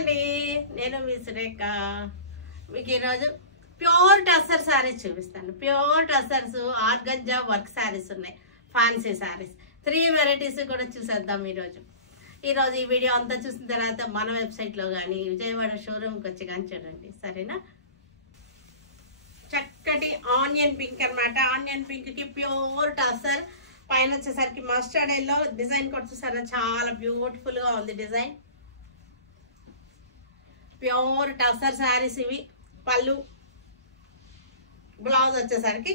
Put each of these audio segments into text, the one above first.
అండి, నేను మీ సురేఖ. మీకు ఈరోజు ప్యూర్ టస్సర్ శారీస్ చూపిస్తాను. Pure tussars organza work saris ఉన్నాయి, ఫ్యాన్సీ శారీస్ 3 వెరైటీస్ కూడా చూసేద్దాం ఈరోజు. ఈ వీడియో అంతా చూసిన తర్వాత మన వెబ్సైట్లో కానీ విజయవాడ షోరూమ్కి వచ్చి కానీ చూడండి, సరేనా? చక్కటి ఆనియన్ పింక్ అనమాట. ఆనియన్ పింక్కి ప్యూర్ టస్సర్, పైన వచ్చేసరికి మస్టర్డ్ ఎల్లో డిజైన్ కూడా చూసారా, చాలా బ్యూటిఫుల్గా ఉంది డిజైన్. ప్యూర్ టస్సర్ శారీస్ ఇవి. పళ్ళు, బ్లౌజ్ వచ్చేసరికి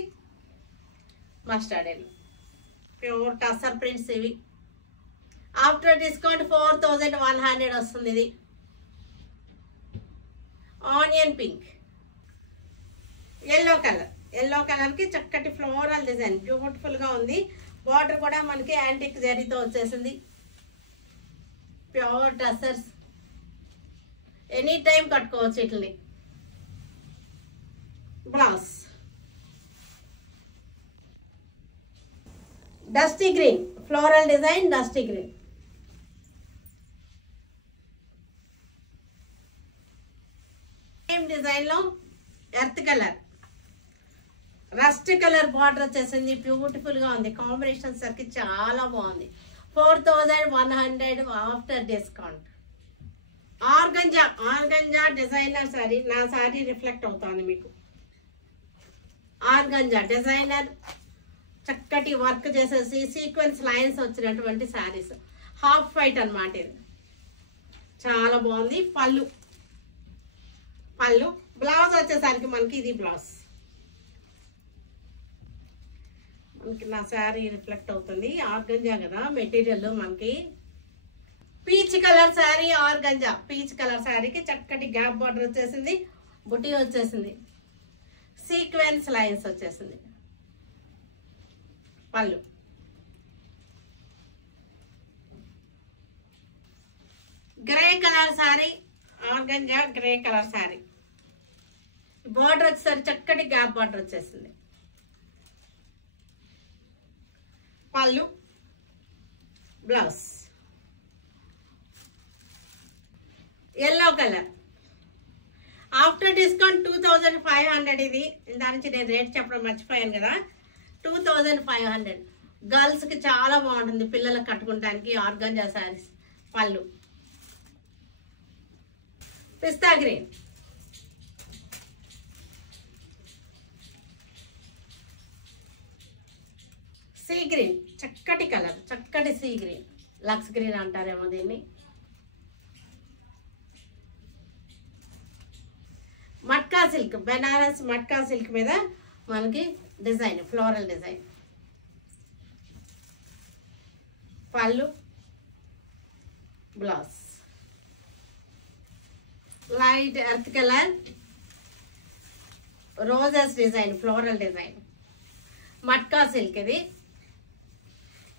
mustard yellow. Pure tussar prints ఇవి. ఆఫ్టర్ డిస్కౌంట్ 4100 వస్తుంది. ఇది onion pink, yellow colour. Yellow కలర్కి చక్కటి ఫ్లోరల్ డిజైన్ బ్యూటిఫుల్గా ఉంది. బార్డర్ కూడా మనకి యాంటిక్ జరీతో వచ్చేసింది. ప్యూర్ టస్సర్స్, ఎనీ టైం కట్టుకోవచ్చు వీటిని. Blouse dusty green, floral design dusty green. Same design లో earth colour, rust colour border వచ్చేసింది. బ్యూటిఫుల్ గా ఉంది. కాంబినేషన్ సరికి చాలా బాగుంది. 4100 after discount. Organza designer sari. నా సారీ రిఫ్లెక్ట్ అవుతుంది మీకు. ఆర్గంజా డిజైనర్, చక్కటి వర్క్ చేసేసి సీక్వెన్స్ లైన్స్ వచ్చినటువంటి శారీస్. హాఫ్ వైట్ అన్నమాట ఇది, చాలా బాగుంది. పళ్ళు బ్లౌజ్ వచ్చేసరికి మనకి ఇది బ్లౌజ్. మనకి నా శారీ రిఫ్లెక్ట్ అవుతుంది. ఆర్గంజా కదా మెటీరియల్. మనకి peach colour sari, organza peach colour శారీకి చక్కటి గ్యాప్ బార్డర్ వచ్చేసింది. బుటీ వచ్చేసింది. సీక్వెన్స్ లైన్స్ వచ్చేసింది. పళ్ళు, grey colour sari, organza grey colour sari. Border వచ్చేసరికి చక్కటి గ్యాప్ బార్డర్ వచ్చేసింది. పళ్ళు, blouse yellow colour. After discount 2500. ఇది దాని నుంచి నేను రేట్ చెప్పడం మర్చిపోయాను కదా. 2500. గర్ల్స్ కి చాలా బాగుంటుంది, పిల్లలకు కట్టుకుంటానికి ఆర్గంజా శారీస్. పళ్ళు పిస్తా గ్రీన్, సీ గ్రీన్, చక్కటి కలర్, చక్కటి సీ గ్రీన్, లక్స్ గ్రీన్ అంటారేమో దీన్ని. మట్కా సిల్క్, బెనారస్ మట్కా సిల్క్ మీద మనకి డిజైన్, ఫ్లోరల్ డిజైన్. పళ్ళు, blouse light earth colour, roses design, floral design. మట్కా సిల్క్ ఇది.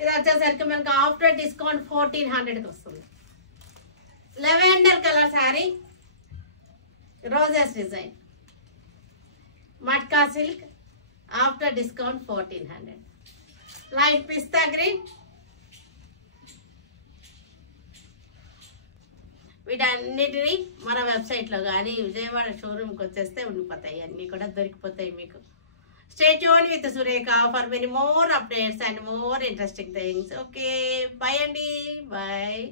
ఇది వచ్చేసరికి మనకి ఆఫ్టర్ డిస్కౌంట్ 1400కి వస్తుంది. Lavender colour sari, roses design, మట్కా సిల్క్. After discount 1400. లైట్ పిస్తా గ్రీన్. వీటన్నిటిని మన వెబ్సైట్లో కానీ విజయవాడ షోరూమ్కి వచ్చేస్తే ఉండిపోతాయి, అన్నీ కూడా దొరికిపోతాయి మీకు. Stay tuned with Surekha for many more updates and more interesting things. Okay, bye Andy, bye.